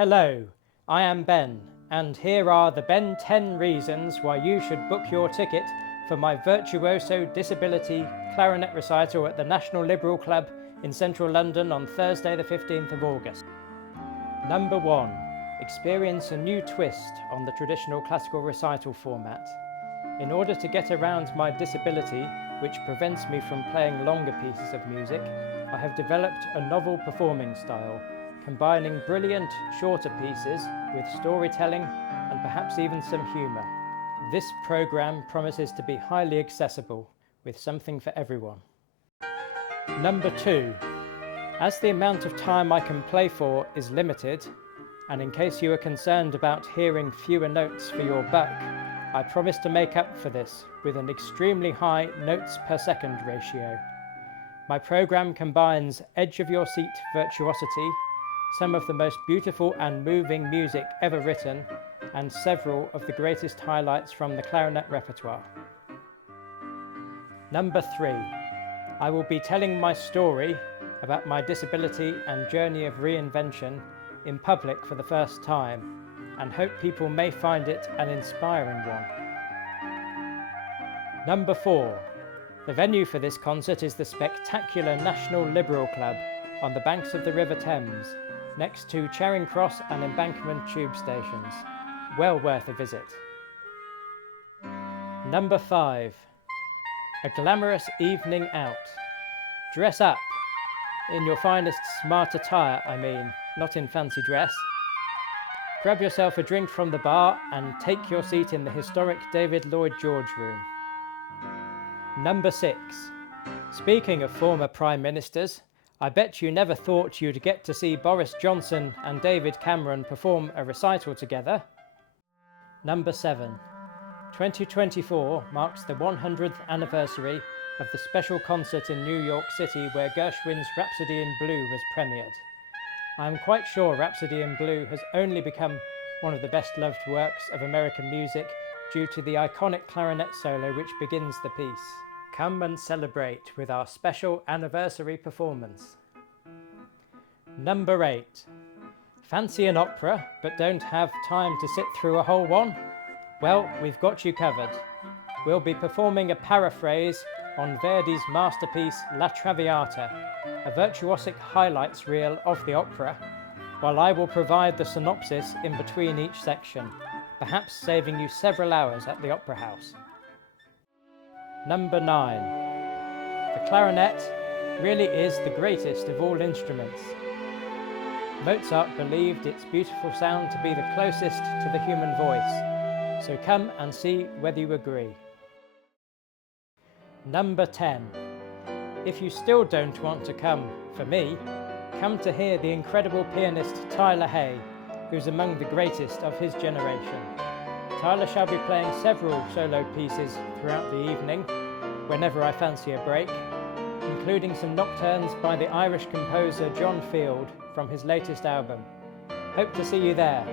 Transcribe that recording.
Hello, I am Ben, and here are the Ben 10 reasons why you should book your ticket for my Virtuoso Disability Clarinet Recital at the National Liberal Club in central London on Thursday the 15th of August. Number 1. Experience a new twist on the traditional classical recital format. In order to get around my disability, which prevents me from playing longer pieces of music, I have developed a novel performing style, combining brilliant shorter pieces with storytelling and perhaps even some humour. This programme promises to be highly accessible, with something for everyone. Number 2. As the amount of time I can play for is limited, and in case you are concerned about hearing fewer notes for your buck, I promise to make up for this with an extremely high notes per second ratio. My programme combines edge-of-your-seat virtuosity, some of the most beautiful and moving music ever written, and several of the greatest highlights from the clarinet repertoire. Number 3. I will be telling my story about my disability and journey of reinvention in public for the first time, and hope people may find it an inspiring one. Number 4. The venue for this concert is the spectacular National Liberal Club on the banks of the River Thames, next to Charing Cross and Embankment tube stations. Well worth a visit. Number 5. A glamorous evening out. Dress up. In your finest smart attire, I mean, not in fancy dress. Grab yourself a drink from the bar and take your seat in the historic David Lloyd George room. Number 6. Speaking of former Prime Ministers, I bet you never thought you'd get to see Boris Johnson and David Cameron perform a recital together. Number 7. 2024 marks the 100th anniversary of the special concert in New York City where Gershwin's Rhapsody in Blue was premiered. I am quite sure Rhapsody in Blue has only become one of the best-loved works of American music due to the iconic clarinet solo which begins the piece. Come and celebrate with our special anniversary performance. Number 8. Fancy an opera but don't have time to sit through a whole one? Well, we've got you covered. We'll be performing a paraphrase on Verdi's masterpiece La Traviata, a virtuosic highlights reel of the opera, while I will provide the synopsis in between each section, perhaps saving you several hours at the Opera House. Number 9. The clarinet really is the greatest of all instruments. Mozart believed its beautiful sound to be the closest to the human voice, so come and see whether you agree. Number 10. If you still don't want to come for me, come to hear the incredible pianist Tyler Hay, who's among the greatest of his generation. Tyler shall be playing several solo pieces throughout the evening, whenever I fancy a break, including some nocturnes by the Irish composer John Field from his latest album. Hope to see you there.